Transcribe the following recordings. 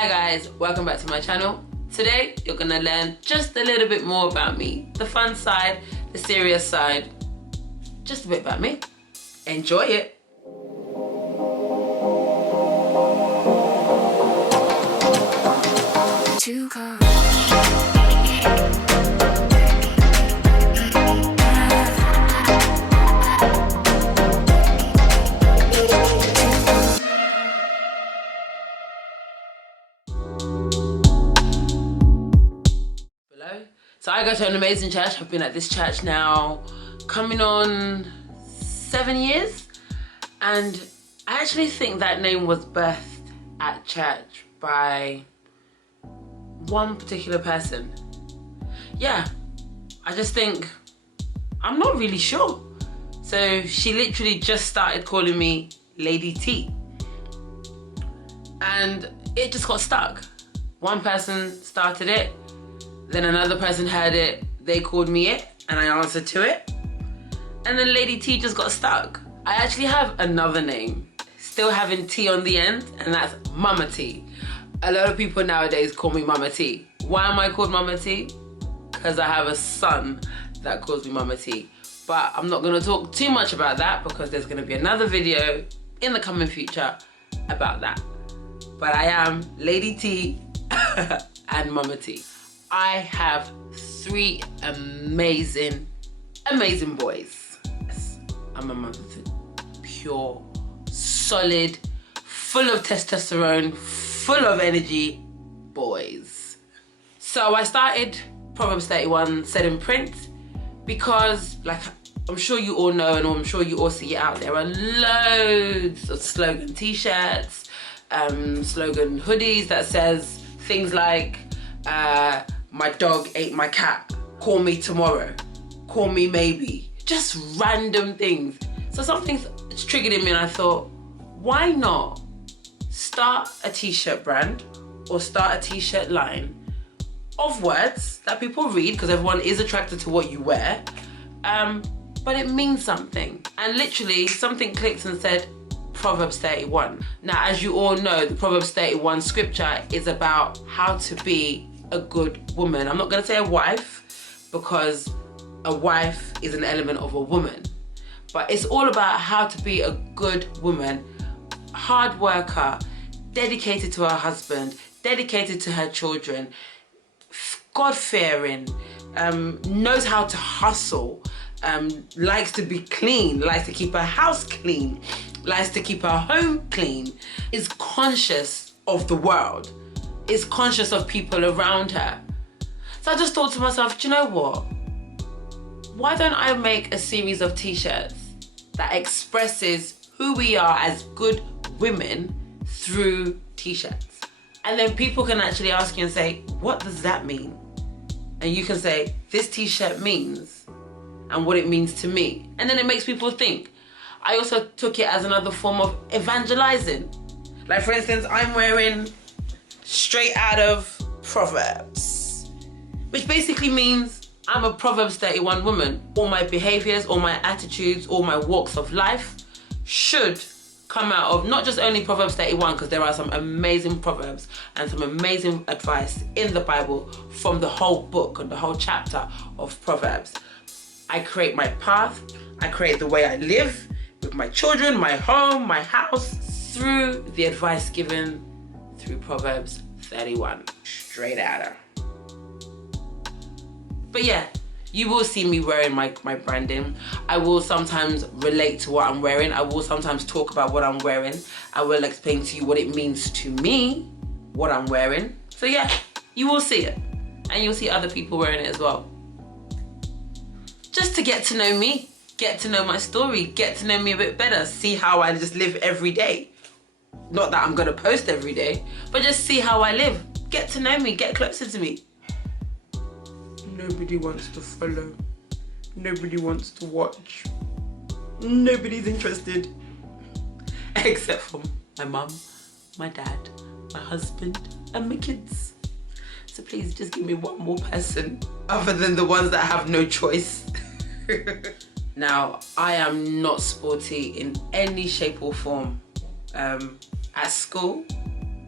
Hi guys, welcome back to my channel. Today you're gonna learn just a little bit more about me. The fun side, the serious side, just a bit about me. Enjoy it. So I go to an amazing church. I've been at this church now coming on 7 years, and I actually think that name was birthed at church by one particular person. Yeah, I just think, I'm not really sure. So she literally just started calling me Lady T, and it just got stuck. One person started it, then another person heard it, they called me it, and I answered to it. And then Lady T just got stuck. I actually have another name, still having T on the end, and that's Mama T. A lot of people nowadays call me Mama T. Why am I called Mama T? Because I have a son that calls me Mama T. But I'm not gonna talk too much about that because there's gonna be another video in the coming future about that. But I am Lady T and Mama T. I have 3 amazing boys. Yes, I'm a mother to pure, solid, full of testosterone, full of energy boys. So I started Proverbs 31 said in print because, like I'm sure you all know and I'm sure you all see it out there, are loads of slogan t-shirts, slogan hoodies that says things like, my dog ate my cat, call me tomorrow, call me maybe, just random things. So something's triggered in me and I thought, why not start a t-shirt brand or start a t-shirt line of words that people read, because everyone is attracted to what you wear, but it means something. And literally something clicked and said Proverbs 31. Now, as you all know, the Proverbs 31 scripture is about how to be a good woman. I'm not going to say a wife, because a wife is an element of a woman, but it's all about how to be a good woman, hard worker, dedicated to her husband, dedicated to her children, God-fearing, knows how to hustle, likes to be clean, likes to keep her house clean, likes to keep her home clean, is conscious of the world, is conscious of people around her. So I just thought to myself, do you know what? Why don't I make a series of t-shirts that expresses who we are as good women through t-shirts? And then people can actually ask you and say, what does that mean? And you can say, this t-shirt means, and what it means to me. And then it makes people think. I also took it as another form of evangelizing. Like, for instance, I'm wearing straight out of Proverbs, which basically means I'm a Proverbs 31 woman. All my behaviors, all my attitudes, all my walks of life should come out of not just only Proverbs 31, because there are some amazing proverbs and some amazing advice in the Bible from the whole book and the whole chapter of Proverbs. I create my path, I create the way I live with my children, my home, my house, through the advice given through Proverbs 31, straight at her. But yeah, you will see me wearing my branding. I will sometimes relate to what I'm wearing. I will sometimes talk about what I'm wearing. I will explain to you what it means to me, what I'm wearing. So yeah, you will see it. And you'll see other people wearing it as well. Just to get to know me, get to know my story, get to know me a bit better, see how I just live every day. Not that I'm gonna post every day, but just see how I live. Get to know me, get closer to me. Nobody wants to follow. Nobody wants to watch. Nobody's interested. Except for my mum, my dad, my husband, and my kids. So please just give me one more person other than the ones that have no choice. Now, I am not sporty in any shape or form. At school,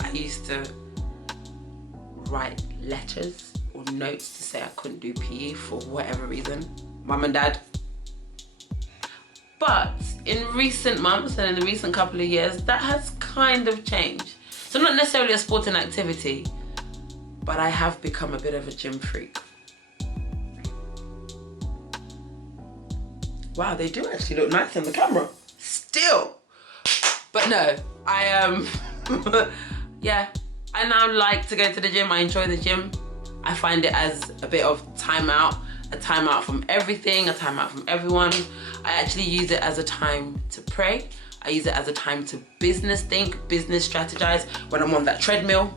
I used to write letters or notes to say I couldn't do PE for whatever reason. Mum and dad. But in recent months and in the recent couple of years, that has kind of changed. So not necessarily a sporting activity, but I have become a bit of a gym freak. Wow, they do actually look nice on the camera. Still. But no, I am, yeah, I now like to go to the gym. I enjoy the gym. I find it as a bit of time out, a time out from everything, a time out from everyone. I actually use it as a time to pray. I use it as a time to business think, business strategize. When I'm on that treadmill,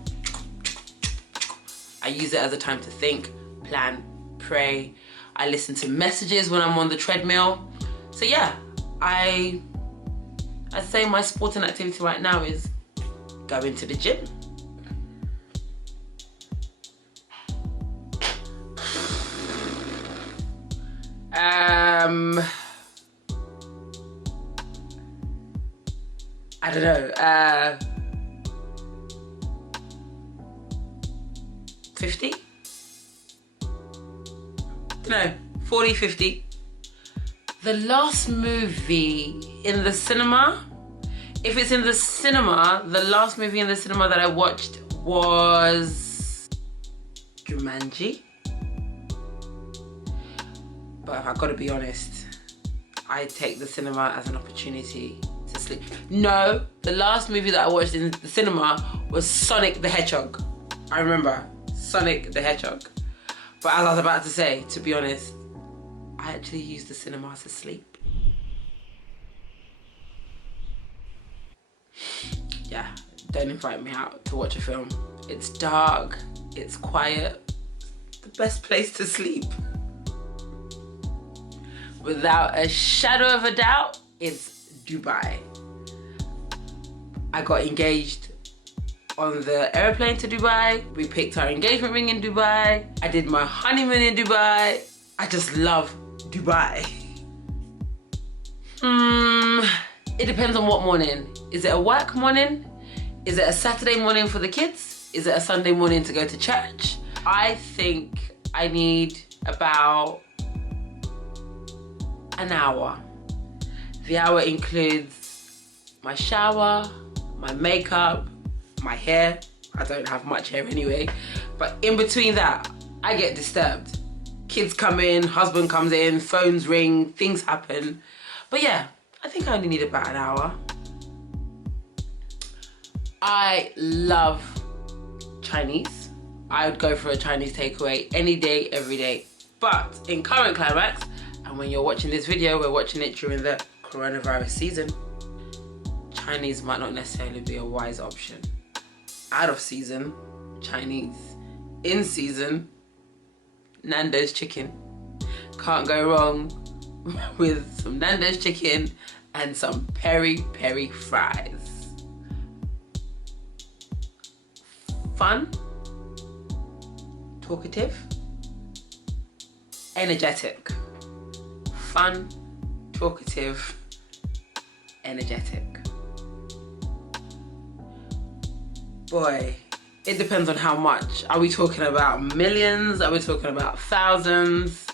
I use it as a time to think, plan, pray. I listen to messages when I'm on the treadmill. So yeah, I'd say my sporting activity right now is going to the gym. I don't know, 50? No, 40, 50. The last movie in the cinema, if it's in the cinema, the last movie in the cinema that I watched was Jumanji. But I've got to be honest, I take the cinema as an opportunity to sleep. No, the last movie that I watched in the cinema was Sonic the Hedgehog. I remember, Sonic the Hedgehog. But as I was about to say, to be honest, I actually use the cinema to sleep. Yeah, don't invite me out to watch a film. It's dark, it's quiet, the best place to sleep. Without a shadow of a doubt, it's Dubai. I got engaged on the airplane to Dubai. We picked our engagement ring in Dubai. I did my honeymoon in Dubai. I just love Dubai. It depends on what morning. Is it a work morning? Is it a Saturday morning for the kids? Is it a Sunday morning to go to church? I think I need about an hour. The hour includes my shower, my makeup, my hair. I don't have much hair anyway, but in between that, I get disturbed. Kids come in, husband comes in, phones ring, things happen. But yeah, I think I only need about an hour. I love Chinese. I would go for a Chinese takeaway any day, every day. But in current climax, and when you're watching this video, we're watching it during the coronavirus season, Chinese might not necessarily be a wise option. Out of season, Chinese. In season, Nando's chicken. Can't go wrong with some Nando's chicken and some peri-peri fries. Fun, talkative, energetic. Fun, talkative, energetic. Boy, it depends on how much. Are we talking about millions? Are we talking about thousands?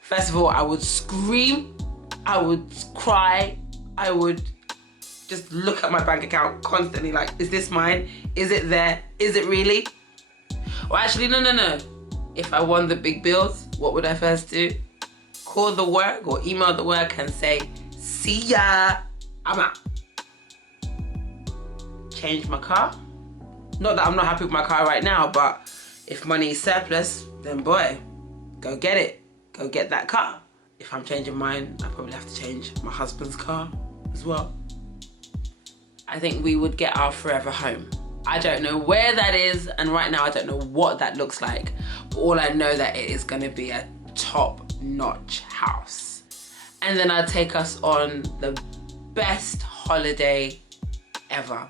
First of all, I would scream, I would cry, I would just look at my bank account constantly like, is this mine? Is it there? Is it really? Well, actually, no. If I won the big bills, what would I first do? Call the work or email the work and say, see ya, I'm out. Change my car. Not that I'm not happy with my car right now, but if money is surplus, then boy, go get it. Go get that car. If I'm changing mine, I probably have to change my husband's car as well. I think we would get our forever home. I don't know where that is, and right now I don't know what that looks like, but all I know that it is gonna be a top-notch house. And then I'd take us on the best holiday ever.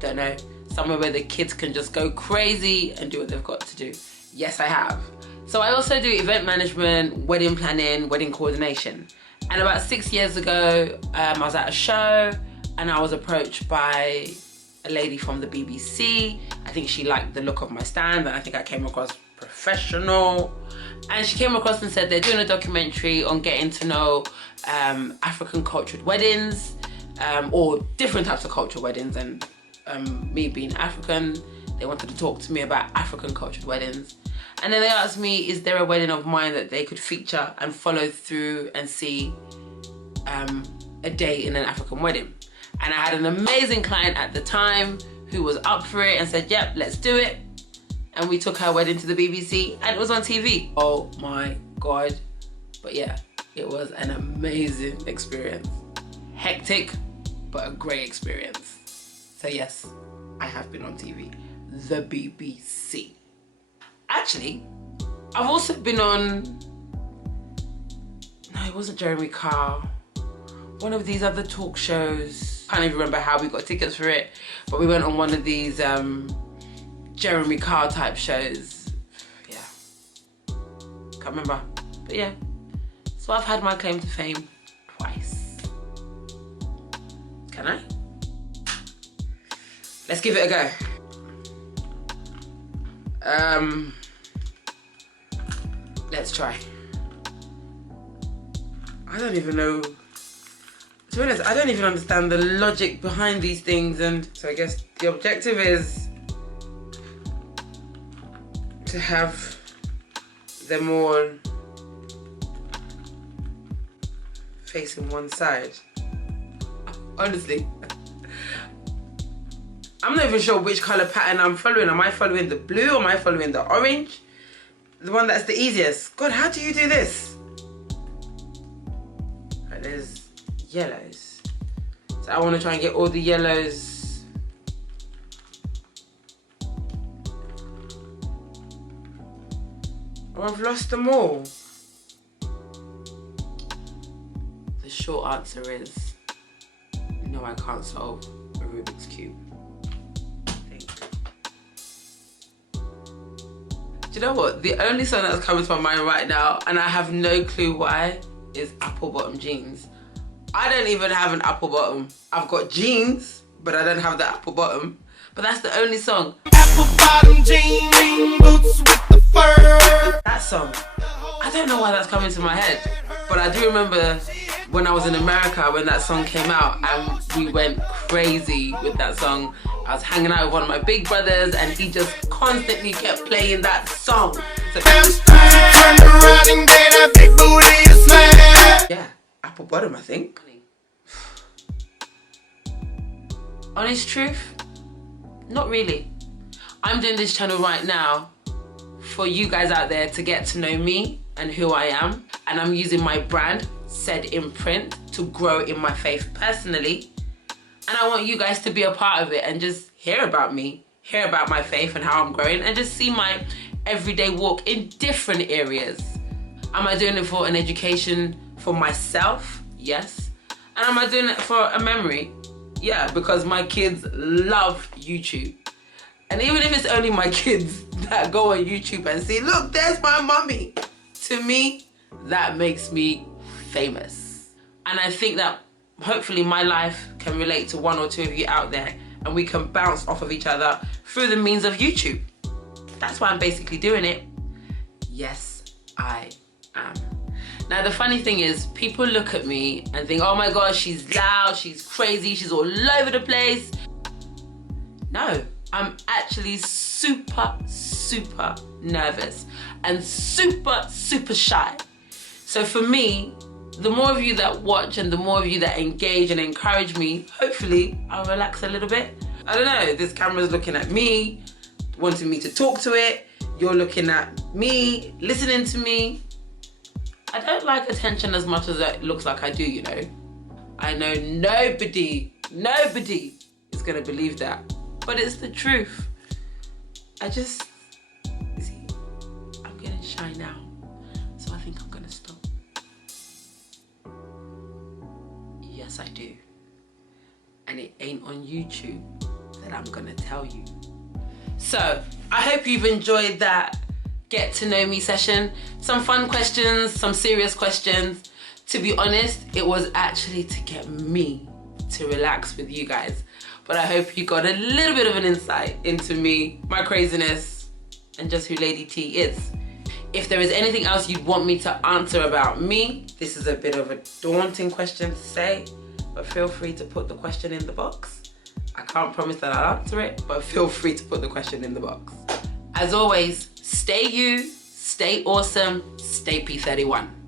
Don't know, somewhere where the kids can just go crazy and do what they've got to do. Yes, I have. So I also do event management, wedding planning, wedding coordination. And about 6 years ago, I was at a show and I was approached by a lady from the BBC. I think she liked the look of my stand, and I think I came across professional. And she came across and said they're doing a documentary on getting to know African cultured weddings, or different types of cultural weddings. And me being African, they wanted to talk to me about African cultured weddings. And then they asked me, is there a wedding of mine that they could feature and follow through and see a day in an African wedding? And I had an amazing client at the time who was up for it and said, yep, let's do it. And we took her wedding to the BBC and it was on TV. Oh my God. But yeah, it was an amazing experience. Hectic, but a great experience. So yes, I have been on TV. The BBC. Actually, I've also been on, no, it wasn't Jeremy Carr. One of these other talk shows. Can't even remember how we got tickets for it, but we went on one of these Jeremy Carr type shows. Yeah, can't remember, but yeah. So I've had my claim to fame twice. Can I? Let's give it a go. Let's try. I don't even know. To be honest, I don't even understand the logic behind these things, and so I guess the objective is to have them all facing one side. Honestly, I'm not even sure which colour pattern I'm following. Am I following the blue or am I following the orange? The one that's the easiest. God, how do you do this? Right, there's yellows. So I want to try and get all the yellows. Oh, I've lost them all. The short answer is no, I can't solve a Rubik's Cube. Do you know what? The only song that's coming to my mind right now, and I have no clue why, is Apple Bottom Jeans. I don't even have an apple bottom. I've got jeans, but I don't have the apple bottom. But that's the only song. Apple bottom jeans, boots with the fur. That song. I don't know why that's coming to my head, but I do remember when I was in America when that song came out and we went crazy with that song. I was hanging out with one of my big brothers and he just constantly kept playing that song. So, yeah, apple bottom, I think. Honest truth, not really. I'm doing this channel right now for you guys out there to get to know me and who I am. And I'm using my brand, Said Imprint, to grow in my faith personally. And I want you guys to be a part of it and just hear about me, hear about my faith and how I'm growing, and just see my everyday walk in different areas. Am I doing it for an education for myself? Yes. And am I doing it for a memory? Yeah, because my kids love YouTube. And even if it's only my kids that go on YouTube and see, look, there's my mummy. To me, that makes me famous. And I think that hopefully my life can relate to one or two of you out there and we can bounce off of each other through the means of YouTube. That's why I'm basically doing it. Yes, I am. Now the funny thing is, people look at me and think, oh my gosh, she's loud, she's crazy, she's all over the place. No, I'm actually super, super nervous and super, super shy. So for me, the more of you that watch and the more of you that engage and encourage me, hopefully I'll relax a little bit. I don't know, this camera's looking at me, wanting me to talk to it. You're looking at me, listening to me. I don't like attention as much as it looks like I do, you know. I know nobody is gonna believe that, but it's the truth. I just, see, I'm getting shy now, so I think I'm gonna stop. Yes, I do. And it ain't on YouTube that I'm gonna tell you. So, I hope you've enjoyed that get to know me session. Some fun questions, some serious questions. To be honest, it was actually to get me to relax with you guys. but I hope you got a little bit of an insight into me, my craziness, and just who Lady T is. If there is anything else you'd want me to answer about me, this is a bit of a daunting question to say, but feel free to put the question in the box. I can't promise that I'll answer it, but feel free to put the question in the box. As always, stay you, stay awesome, stay P31.